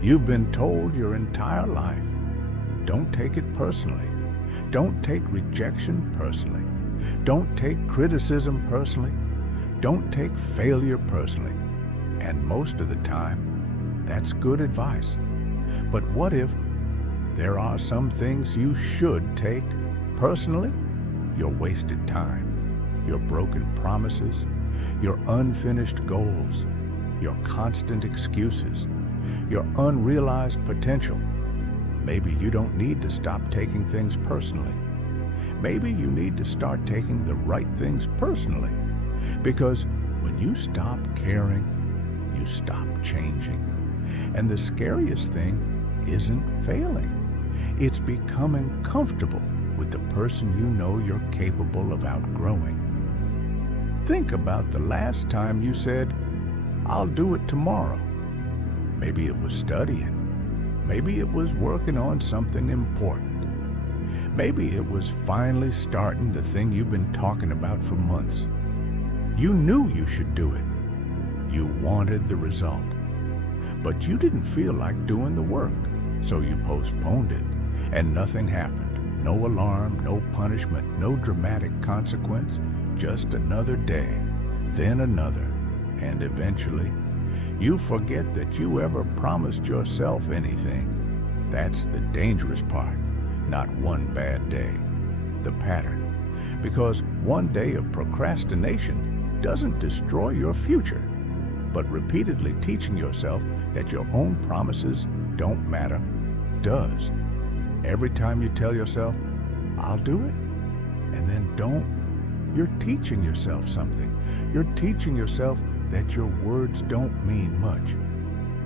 You've been told your entire life, don't take it personally. Don't take rejection personally. Don't take criticism personally. Don't take failure personally. And most of the time, that's good advice. But what if there are some things you should take personally? Your wasted time, your broken promises, your unfinished goals, your constant excuses, your unrealized potential. Maybe you don't need to stop taking things personally. Maybe you need to start taking the right things personally. Because when you stop caring, you stop changing. And the scariest thing isn't failing. It's becoming comfortable with the person you know you're capable of outgrowing. Think about the last time you said, I'll do it tomorrow. Maybe it was studying. Maybe it was working on something important. Maybe it was finally starting the thing you've been talking about for months. You knew you should do it. You wanted the result. But you didn't feel like doing the work, so you postponed it, and nothing happened. No alarm, no punishment, no dramatic consequence, just another day, then another, and eventually, you forget that you ever promised yourself anything. That's the dangerous part, not one bad day, the pattern. Because one day of procrastination doesn't destroy your future, but repeatedly teaching yourself that your own promises don't matter does. Every time you tell yourself, I'll do it, and then don't, you're teaching yourself something. You're teaching yourself that your words don't mean much.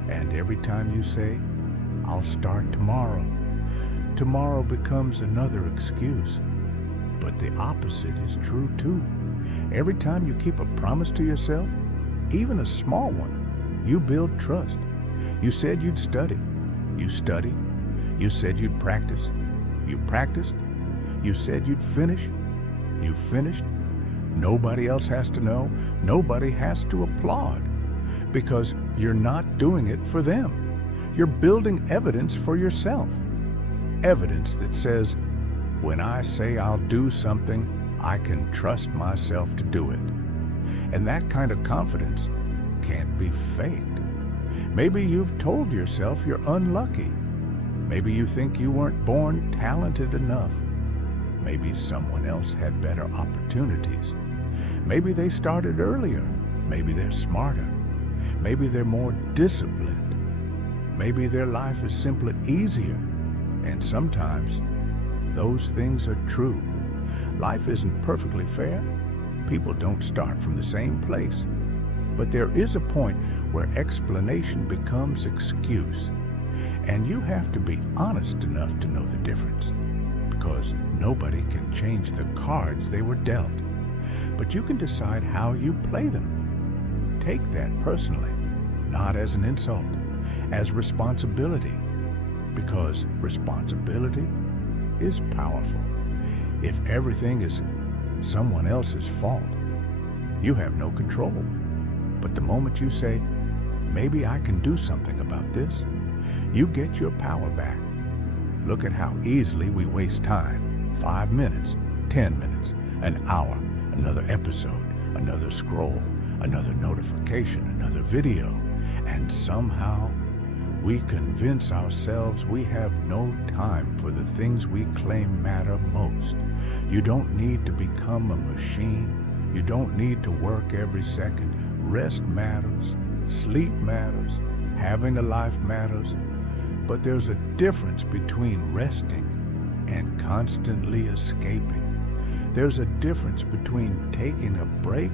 And every time you say, I'll start tomorrow, tomorrow becomes another excuse. But the opposite is true too. Every time you keep a promise to yourself, even a small one, you build trust. You said you'd study. You studied. You said you'd practice. You practiced. You said you'd finish. You finished. Nobody else has to know. Nobody has to applaud. Because you're not doing it for them. You're building evidence for yourself. Evidence that says, when I say I'll do something, I can trust myself to do it. And that kind of confidence can't be faked. Maybe you've told yourself you're unlucky. Maybe you think you weren't born talented enough. Maybe someone else had better opportunities. Maybe they started earlier. Maybe they're smarter. Maybe they're more disciplined. Maybe their life is simply easier. And sometimes those things are true. Life isn't perfectly fair. People don't start from the same place. But there is a point where explanation becomes excuse. And you have to be honest enough to know the difference. Because nobody can change the cards they were dealt. But you can decide how you play them. Take that personally, not as an insult, as responsibility. Because responsibility is powerful. If everything is someone else's fault, you have no control. But the moment you say, maybe I can do something about this, you get your power back. Look at how easily we waste time. 5 minutes, 10 minutes, an hour, another episode, another scroll, another notification, another video, and somehow we convince ourselves we have no time for the things we claim matter most. You don't need to become a machine. You don't need to work every second. Rest matters. Sleep matters. Having a life matters. But there's a difference between resting and constantly escaping. There's a difference between taking a break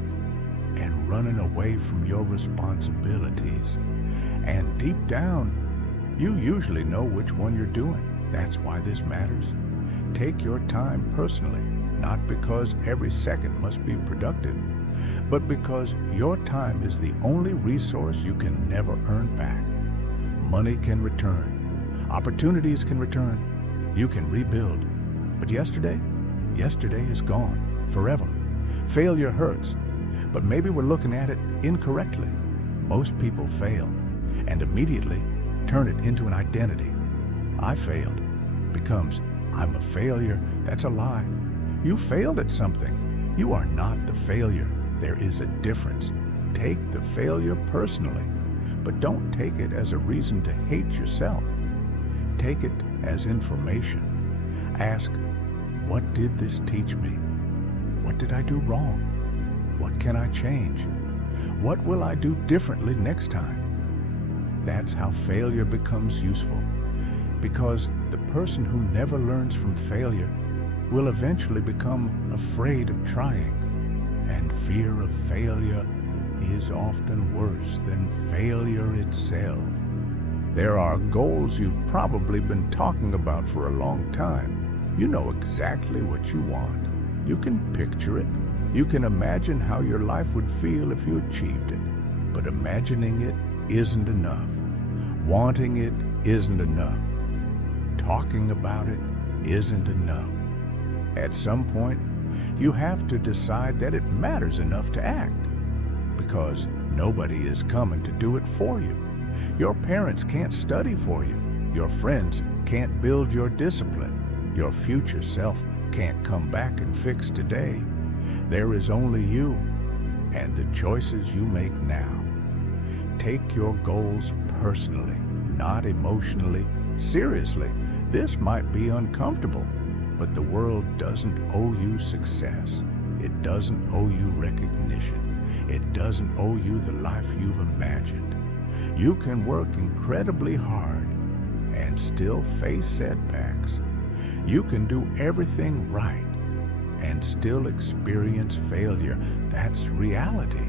and running away from your responsibilities. And deep down, you usually know which one you're doing. That's why this matters. Take your time personally, not because every second must be productive, but because your time is the only resource you can never earn back. Money can return. Opportunities can return. You can rebuild. But yesterday is gone forever. Failure hurts, but maybe we're looking at it incorrectly. Most people fail, and immediately turn it into an identity. I failed becomes I'm a failure. That's a lie. You failed at something. You are not the failure. There is a difference. Take the failure personally, but don't take it as a reason to hate yourself. Take it as information. Ask, what did this teach me? What did I do wrong? What can I change? What will I do differently next time? That's how failure becomes useful, because the person who never learns from failure will eventually become afraid of trying, and fear of failure is often worse than failure itself. There are goals you've probably been talking about for a long time. You know exactly what you want. You can picture it. You can imagine how your life would feel if you achieved it. But imagining it isn't enough. Wanting it isn't enough. Talking about it isn't enough. At some point, you have to decide that it matters enough to act, because nobody is coming to do it for you. Your parents can't study for you. Your friends can't build your discipline. Your future self can't come back and fix today. There is only you and the choices you make now. Take your goals personally, not emotionally. Seriously, this might be uncomfortable, but the world doesn't owe you success. It doesn't owe you recognition. It doesn't owe you the life you've imagined. You can work incredibly hard and still face setbacks. You can do everything right and still experience failure. That's reality.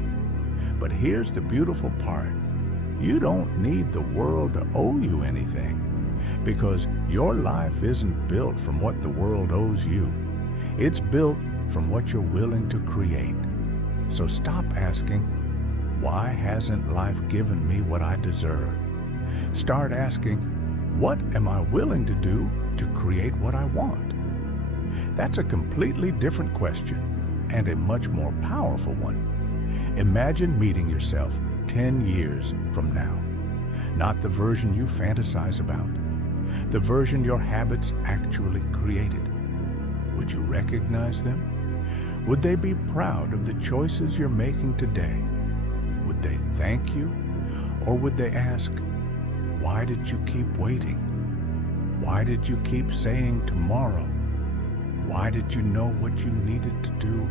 But here's the beautiful part. You don't need the world to owe you anything, because your life isn't built from what the world owes you. It's built from what you're willing to create. So stop asking, why hasn't life given me what I deserve? Start asking, what am I willing to do to create what I want? That's a completely different question, and a much more powerful one. Imagine meeting yourself 10 years from now. Not the version you fantasize about, the version your habits actually created. Would you recognize them? Would they be proud of the choices you're making today? Would they thank you? Or would they ask, why did you keep waiting? Why did you keep saying tomorrow? Why did you know what you needed to do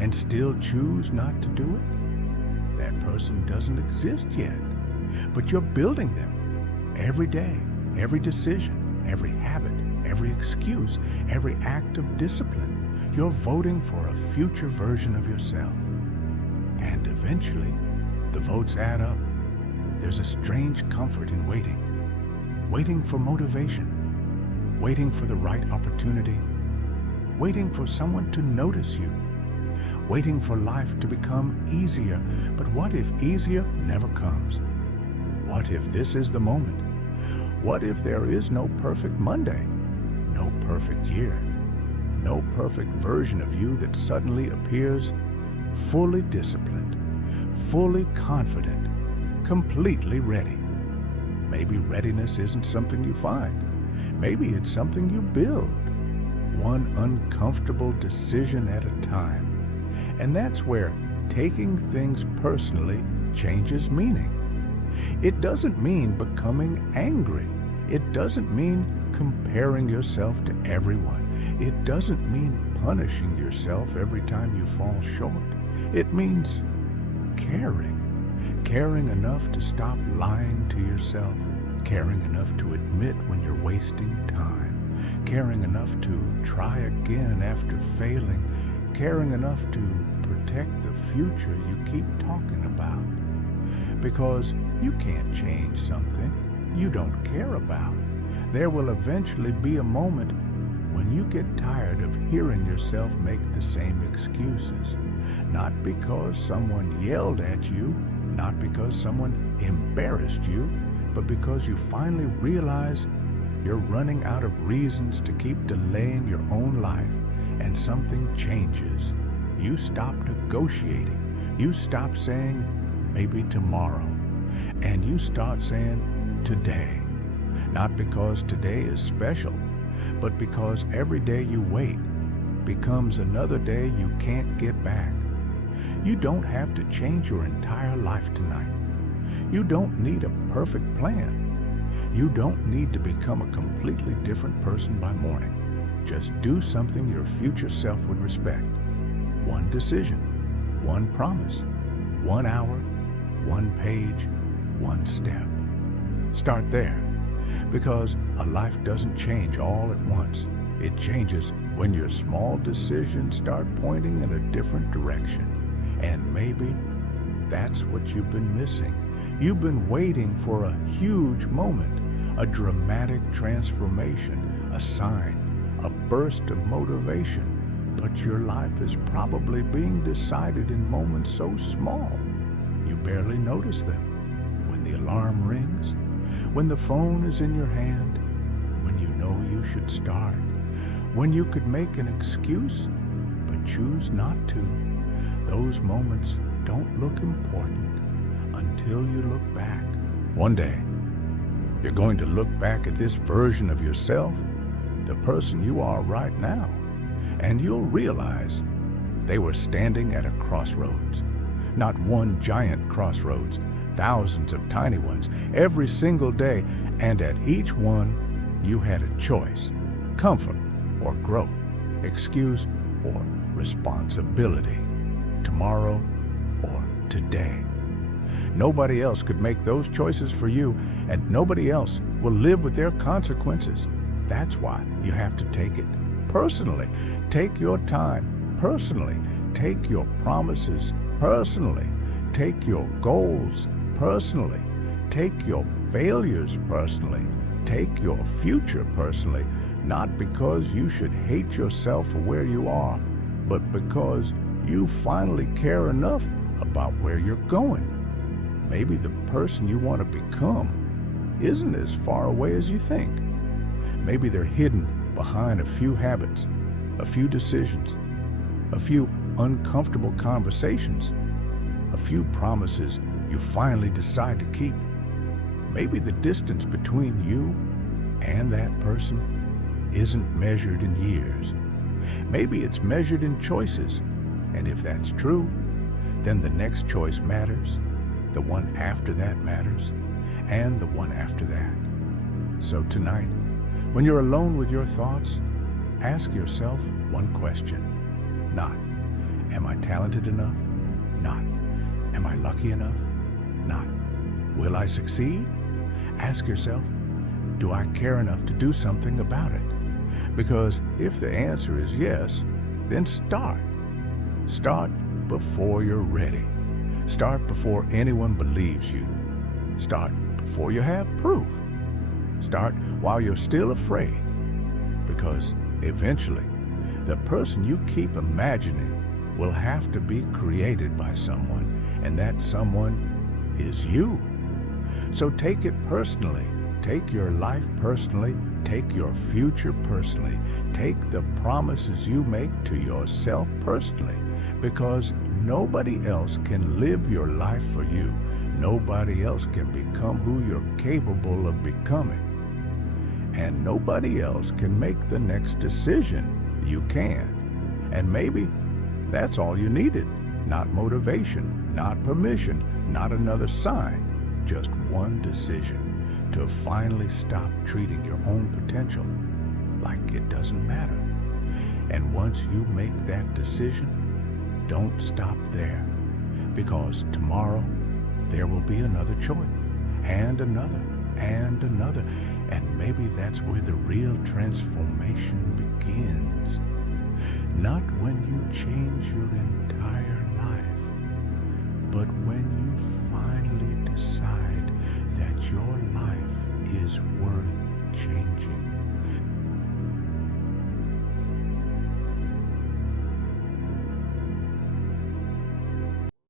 and still choose not to do it? That person doesn't exist yet, but you're building them every day, every decision, every habit, every excuse, every act of discipline. You're voting for a future version of yourself. And eventually, the votes add up. There's a strange comfort in waiting. Waiting for motivation. Waiting for the right opportunity. Waiting for someone to notice you. Waiting for life to become easier. But what if easier never comes? What if this is the moment? What if there is no perfect Monday? No perfect year? No perfect version of you that suddenly appears fully disciplined, fully confident, completely ready? Maybe readiness isn't something you find. Maybe it's something you build, one uncomfortable decision at a time. And that's where taking things personally changes meaning. It doesn't mean becoming angry. It doesn't mean comparing yourself to everyone. It doesn't mean punishing yourself every time you fall short. It means caring. Caring enough to stop lying to yourself. Caring enough to admit when you're wasting time. Caring enough to try again after failing. Caring enough to protect the future you keep talking about. Because you can't change something you don't care about. There will eventually be a moment when you get tired of hearing yourself make the same excuses. Not because someone yelled at you, not because someone embarrassed you, but because you finally realize you're running out of reasons to keep delaying your own life, and something changes. You stop negotiating. You stop saying, maybe tomorrow. And you start saying, today. Not because today is special, but because every day you wait becomes another day you can't get back. You don't have to change your entire life tonight. You don't need a perfect plan. You don't need to become a completely different person by morning. Just do something your future self would respect. One decision, one promise, 1 hour, one page, one step. Start there, because a life doesn't change all at once. It changes when your small decisions start pointing in a different direction. And maybe that's what you've been missing. You've been waiting for a huge moment, a dramatic transformation, a sign, a burst of motivation. But your life is probably being decided in moments so small, you barely notice them. When the alarm rings, when the phone is in your hand, when you know you should start, when you could make an excuse but choose not to. Those moments don't look important until you look back. One day, you're going to look back at this version of yourself, the person you are right now, and you'll realize they were standing at a crossroads. Not one giant crossroads, thousands of tiny ones, every single day, and at each one, you had a choice: comfort or growth, excuse or responsibility, tomorrow or today. Nobody else could make those choices for you, and nobody else will live with their consequences. That's why you have to take it personally. Take your time personally. Take your promises personally. Take your goals personally. Take your failures personally. Take your future personally, not because you should hate yourself for where you are, but because you finally care enough about where you're going. Maybe the person you want to become isn't as far away as you think. Maybe they're hidden behind a few habits, a few decisions, a few uncomfortable conversations, a few promises you finally decide to keep. Maybe the distance between you and that person isn't measured in years. Maybe it's measured in choices. And if that's true, then the next choice matters, the one after that matters, and the one after that. So tonight, when you're alone with your thoughts, ask yourself one question. Not, am I talented enough? Not, am I lucky enough? Not, will I succeed? Ask yourself, do I care enough to do something about it? Because if the answer is yes, then start. Start before you're ready. Start before anyone believes you. Start before you have proof. Start while you're still afraid. Because eventually, the person you keep imagining will have to be created by someone, and that someone is you. So take it personally. Take your life personally. Take your future personally. Take the promises you make to yourself personally, because nobody else can live your life for you. Nobody else can become who you're capable of becoming. And nobody else can make the next decision you can. And maybe that's all you needed. Not motivation, not permission, not another sign. Just one decision to finally stop treating your own potential like it doesn't matter. And once you make that decision, don't stop there, because tomorrow there will be another choice, and another, and another, and maybe that's where the real transformation begins. Not when you change your entire life, but when you finally decide that your life is worth changing.